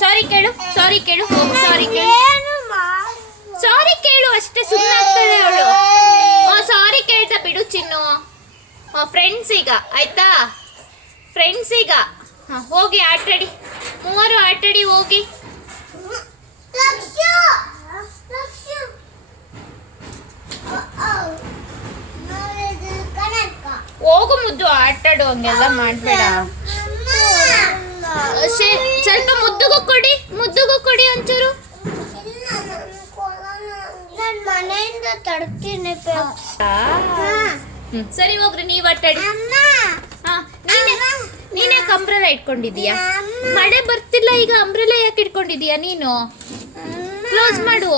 ಸಾರಿ ಕೇಳು, ಸಾರಿ ಕೇಳು, ಹೋಗು, ಸಾರಿ ಕೇಳು, ಸಾರಿ ಕೇಳು ಅಷ್ಟೇ. ಸುಮ್ಮನೆ ಆಗ್ತಾಳೆ ಅವಳು. ಸಾರಿ ಕೇಳ್ತಾ ಬಿಡು ಚಿನ್ನು. ಫ್ರೆಂಡ್ಸ್ ಈಗ ಆಯ್ತಾ, ಫ್ರೆಂಡ್ಸ್ ಈಗ. ಹೋಗಿ ಆಟಾಡಿ, ಮೂವರು ಆಟಾಡಿ ಹೋಗಿ. ಹೋಗು ಮುದ್ದು, ಆಟಾಡು, ಹಂಗೆಲ್ಲ ಮಾಡಬೇಡ. ಸ್ವಲ್ಪ ಮುದ್ದುಗೂ ಕೊಡಿ, ಮುದ್ದುಗೂ ಕೊಡಿ ಒಂಚೂರು. ಮನೆಯಿಂದ ತಡ್ತೀನಿ. ಸರಿ ಹೋಗ್ರಿ, ನೀವ್ ಆಟಾಡಿ. ನೀನೇ ಅಂಬ್ರೆಲಾ ಇಟ್ಕೊಂಡಿದೀಯಾ? ಮಳೆ ಬರ್ತಿಲ್ಲ ಈಗ, ಅಂಬ್ರೆಲಾ ಯಾಕೆ ಇಟ್ಕೊಂಡಿದೀಯಾ ನೀನು? ಕ್ಲೋಸ್ ಮಾಡು.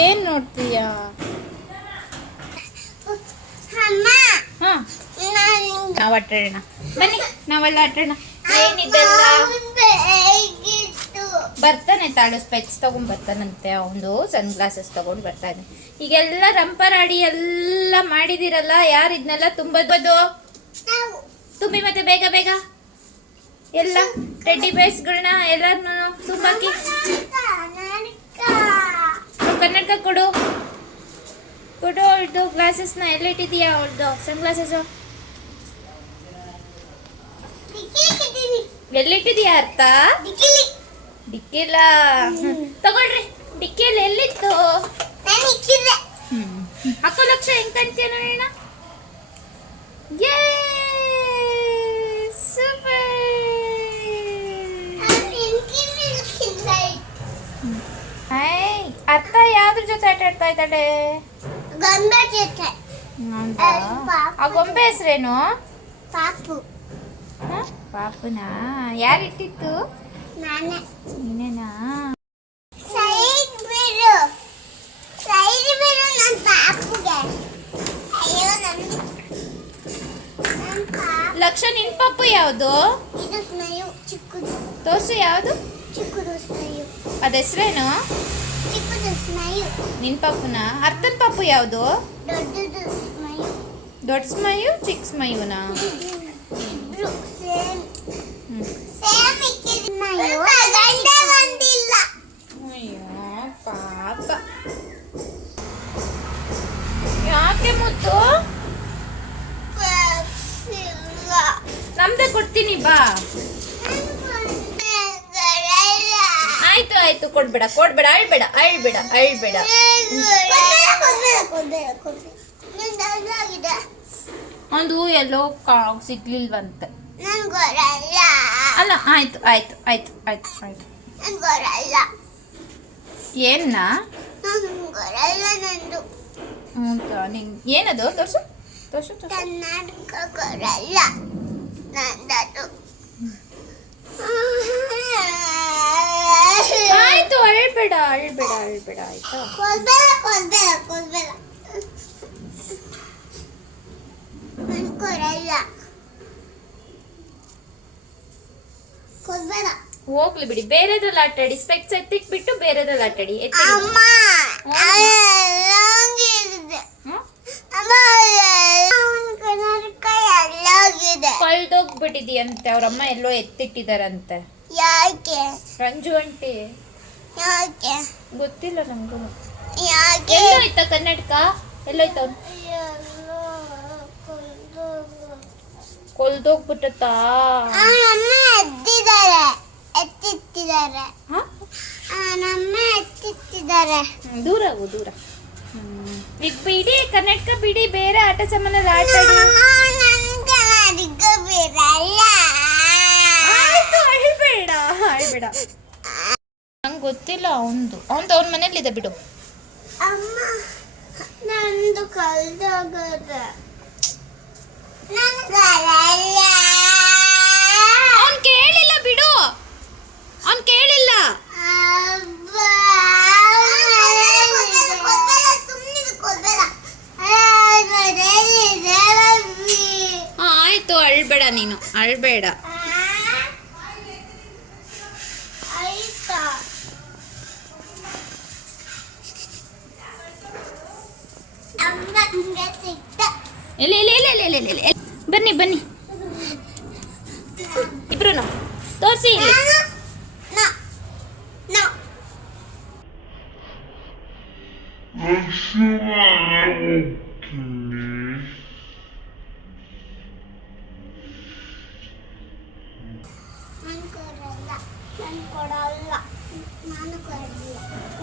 ಏನ್ ನೋಡ್ತೀಯಾ? ನಾವ್ ಆಟಾಡೋಣ, ಬನ್ನಿ ನಾವೆಲ್ಲ ಆಟಾಡೋಣ. ಏನಿದೆಲ್ಲ ಬರ್ತಾನೆ, ತಾಳು ಸ್ಪೆಕ್ಸ್ ತಗೊಂಡ್ ಬರ್ತಾನಂತೆ. ಅವನು ಸನ್ ಗ್ಲಾಸಸ್ ತಗೊಂಡ್ ಬರ್ತಾನೆ. ಈಗೆಲ್ಲ ರಂಪರಾಡಿ ಎಲ್ಲ ಮಾಡಿದಿರಲ್ಲ, ಯಾರು ಇದನ್ನೆಲ್ಲ ತುಂಬದು? ತುಂಬಿ ಮತ್ತೆ ಬೇಗ ಬೇಗ ಎಲ್ಲ ಟೆಡ್ಡಿ ಬೇಸ್ಗಳನ್ನ ಎಲ್ಲಾರನ್ನು ತುಂಬಾಕಿ. ಕನ್ನಡಕ ಕೊಡು, ಕೊಡು. ಅವಳ್ದು ಗ್ಲಾಸಸ್ನ ಎಲ್ಲಿಟ್ಟಿದೀಯಾ? ಅವಳ್ದು ಸನ್ ಗ್ಲಾಸಸ್ ಎಲ್ಲಿಟ್ಟಿದೀಯಾ? ಅರ್ಥ ಡಿಕ್ಕಿಲ್ಲ. ತಗೊಳ್ರಿ, ಡಿಕ್ಕಿಯಲ್ಲಿ ಎಲ್ಲಿತ್ತು? ಅಕ್ಕ ಲಕ್ಷ ಹೆಂಗ್ ಕಾಣ್ತೀಯ ನೋಡೋಣ. ಅರ್ಥ ಯಾವ್ದ್ರ ಜೊತೆ ಆಟ ಆಡ್ತಾ ಇದ್ದಾಳೆ? ಆ ಗೊಂಬೆ ಹೆಸರೇನು? ಪಾಪು. ಪಾಪುನಾ? ಯಾರಿಟ್ಟಿತ್ತು? ನೀನೇನಾ? ಲಕ್ಷ, ನಿನ್ ಪಾಪು ಯಾವುದು? ತೋರ್ಸು, ಯಾವುದು? ಅದ ಹೆಸರೇನು? ನಿನ್ ಪಾಪುನ? ಅರ್ಥನ್ ಪಾಪು ಯಾವುದು? ದೊಡ್ಡ ಸ್ಮಯು, ಚಿಕ್ಕ ಸ್ಮಯುನಾ? ಅಯ್ಯೋ ಪಾಪ, ಯಾಕೆ ಮುತ್ತು? ನಮ್ದೇ ಕೊಡ್ತೀನಿ ಬಾ. ಆಯ್ತು ಆಯ್ತು, ಕೊಡ್ಬೇಡ ಕೊಡ್ಬೇಡ, ಅಳ್ಬೇಡ ಅಳ್ಬೇಡ ಅಳ್ಬೇಡ. ಒಂದು ಎಲ್ಲೋ ಸಿಗ್ಲಿಲ್ವಂತೆ. ಅಲ್ಲ, ಆಯ್ತು ಆಯ್ತು ಆಯ್ತು ಆಯ್ತು ಆಯ್ತು. ಏನ್ನ ಹೌದಾ? ನಿಂಗೆ ಏನದು? ತೋರ್ಸು ತೋರ್ಸು ತೋರ್ಸು. ಕರ್ನಾಟಕ ಗೊರಲ್ಲ ನಂದದು. ಆಯ್ತು, ಅಳ್ಬೇಡ ಅಳ್ಬೇಡ ಅಳ್ಬೇಡ, ಆಯ್ತಾ? ಕೊಲ್ಬೇಡ ಕೊಲ್ಬೇಡ ಕೊಲ್ಬೇಡ, ನನ್ ಕೊರಲ್ಲ ಕೊಲ್ಬೇಡ. ಹೋಗ್ಲಿ ಬಿಡಿ, ಬೇರೆದ್ರಲ್ಲಿ ಆಟಾಡಿ. ಸ್ಪೆಕ್ಸ್ ಎತ್ತಿಟ್ಬಿಟ್ಟು ಬೇರೆದ್ರಲ್ಲಿ ಆಟಾಡಿ. ಕಳ್ದೋಗ್ಬಿಟ್ಟಿದೀಯಂತೆ, ಅವ್ರಮ್ಮ ಎಲ್ಲೋ ಎತ್ತಿಟ್ಟಿದಾರಂತೆ. ಯಾಕೆ? ರಂಜು ಆಂಟಿ. ಯಾಕೆ ಗೊತ್ತಿಲ್ಲ ನಂಗೂ. ಯಾಕೆ? ಎಲ್ಲೋಯ್ತಾ ಕನ್ನಡಕ? ಎಲ್ಲೋಯ್ತ? ಕೊಲ್ದೋಗ್ಬಿಟ್ಟತ್ತಾ? ನಮ್ಮ ಎತ್ತಿದ್ದಾರೆ, ಎತ್ತಿಟ್ಟಿದ್ದಾರೆ. ನಮ್ಮ ಎತ್ತಿಟ್ಟಿದ್ದಾರೆ. ದೂರ ಹೋಗು, ದೂರ. ಈಗ ಬಿಡಿ ಕನ್ನಡಕ ಬಿಡಿ, ಬೇರೆ ಆಟ ಸಾಮಾನಲ್ಲಿ ಆಟಾಡಿ. ಆಯ್ತು, ಅಳ್ಬೇಡ ಅಳ್ಬೇಡ. ನಂಗೆ ಗೊತ್ತಿಲ್ಲ ಅವಂದು ಅವ್ನ ಮನೇಲಿದೆ ಬಿಡು. ಅಮ್ಮ, ನಂದು ಕಲ್ದೋಗದ. ಅವ್ನ್ ಕೇಳಿಲ್ಲ ಬಿಡು, ಅವ್ನ್ ಕೇಳಿಲ್ಲ. ಆಯ್ತು, ಅಳ್ಬೇಡ ನೀನು, ಅಳ್ಬೇಡ. ಅಮ್ಮ ಸಿಕ್ತ ಎಲ್ಲಿ ಎಲ್ಲಿ ಎಲ್ಲಿ ಎಲ್ಲಿ ಎಲ್ಲಿ ಎಲ್ಲಿ ಎಲ್ಲಿ ಬನ್ನಿ ಬನ್ನಿ ಇಬ್ರು ತೋರಿಸಿ ಇಲ್ಲಿ No. No.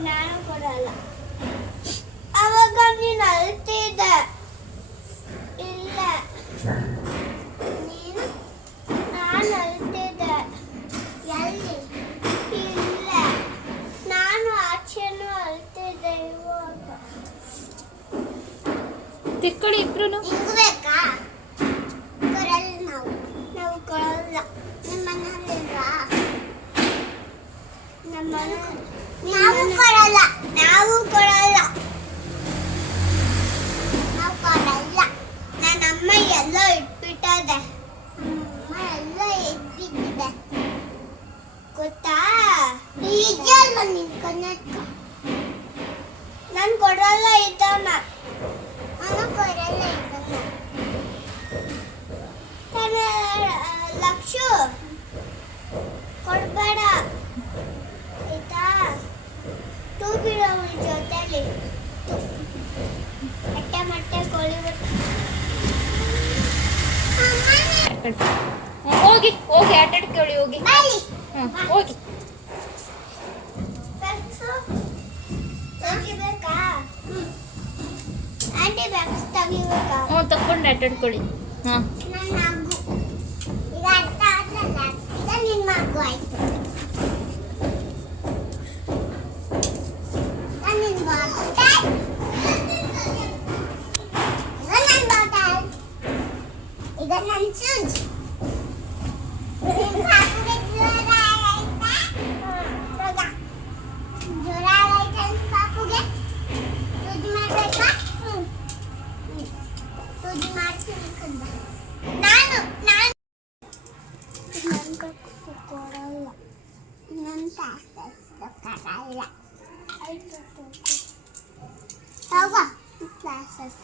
ನಾನು ಕೊಡಲ್ಲ ಅವಾಗ ನೀನು ಅಳ್ತಿದ್ದೆ ಇಲ್ಲ ನೀನು ನಾನು ಅಳ್ತಿದ್ದೆ ಎಲ್ಲಿ ಇಲ್ಲ ನಾನು ಆಚೆನೂ ಅಳ್ತಿದ್ದೆ ಇವಾಗ ತಿರ್ಕೊಳ್ಳಿ ಇಬ್ರು ಹಿಂಗ್ ಬೇಕಾ ಕೊಡಲ್ಲ ನಾವು ಕೊಡಲ್ಲ ನಿಮ್ಮ ಮನೆಯಲ್ಲಿಲ್ವಾ ನಮ್ಮ ನಾವು ಕೊಡಲ್ಲ ನಾವು ಕೊಡಲ್ಲ ನನ್ನ ಅಮ್ಮ ಎಲ್ಲ ಇಟ್ಬಿಟ್ಟದೆ ಅಮ್ಮ ಎಲ್ಲ ಇಟ್ಬಿಟ್ಟಿದೆ ಗೊತ್ತಾ ನಿಜ ಅಲ್ಲ ನಿನ್ ಕನ್ನಡ ನಾನು ಕೊಡಲ್ಲ ಇದನ್ನ ನಾನು ಕೊಡಲ್ಲ ಇದನ್ನ ಲಕ್ಷು ಕೊಡ್ಬೇಡ ಆಯ್ತಾ ಟೂ ಬಿಡೋ ಜೊತೆಲಿ ಮೊಟ್ಟೆ ಕೋಳಿ ಹೋಗಿ ಹೋಗಿ ಆಟ ಆಡ್ಕೊಳ್ಳಿ ಹೋಗಿ ಹೋಗಿ ತೆಗಿಬೇಕಾ ಆಂಟಿ ಬ್ಯಾಗ್ಸ್ ತೆಗಿಬೇಕಾ ತಕೊಂಡು ಆಟ ಆಡ್ಕೊಳ್ಳಿ ಹಾಂ ನನ್ನ ಮಗು ಈಗ ಅರ್ಥ ಆಗಲ್ಲ ಈಗ ನಿನ್ನ ಮಗು ಆಯ್ತು ನಿನ್ನ ಬಾಟಲ್ ಈಗ ನನ್ನ ಸೂಜ್ ಜ್ವರ ಆಯ್ತಾ ಪಾಪುಗೆ ಸೂಜಿ ಮಾಡ್ಬೇಕಾ ಸೂಜಿ ಮಾಡ್ತೀನಿ ಕಂದ ನಾನು ಕೊಡಲ್ಲ ನನ್ನ ಕೊಡಲ್ಲ ಆಯ್ತು ತಗೋ ಕ್ಲಾಸಸ್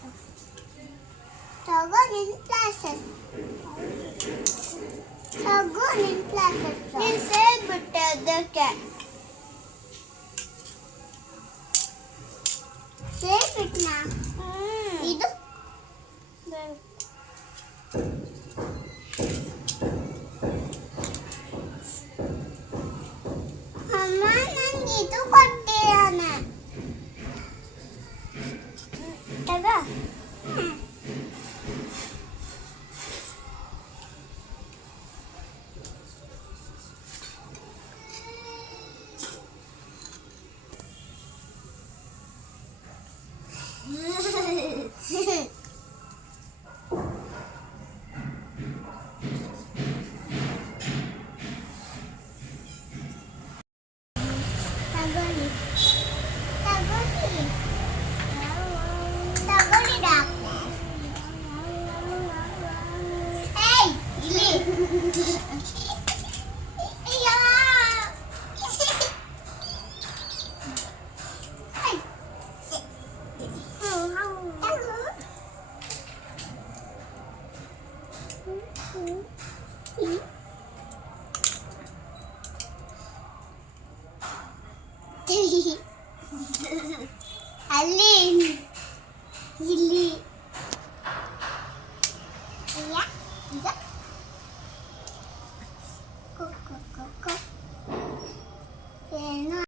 ತಗೋ ನಿನ್ನ ಕ್ಲಾಸಸ್ ತಗೋ ನಿನ್ನ ಕ್ಲಾಸಸ್ ನೀನು ಸೇರ್ಬಿಟ್ಟೆ ಅದಕ್ಕೆ ಸೇರ್ಬಿಟ್ನಾ ಇದು ಅಮ್ಮ ನಂಗೆ ಇದು ಕೊಟ್ಟಿದ್ದಾನೆ ತಗೋ ತಗೊಳ್ಳಿ ಡಾಕ್ಟರ್ ಏಯ್ ಇಲ್ಲಿ ಅಯ್ಯೋ ಅಲ್ಲಿ ಇಲ್ಲಿ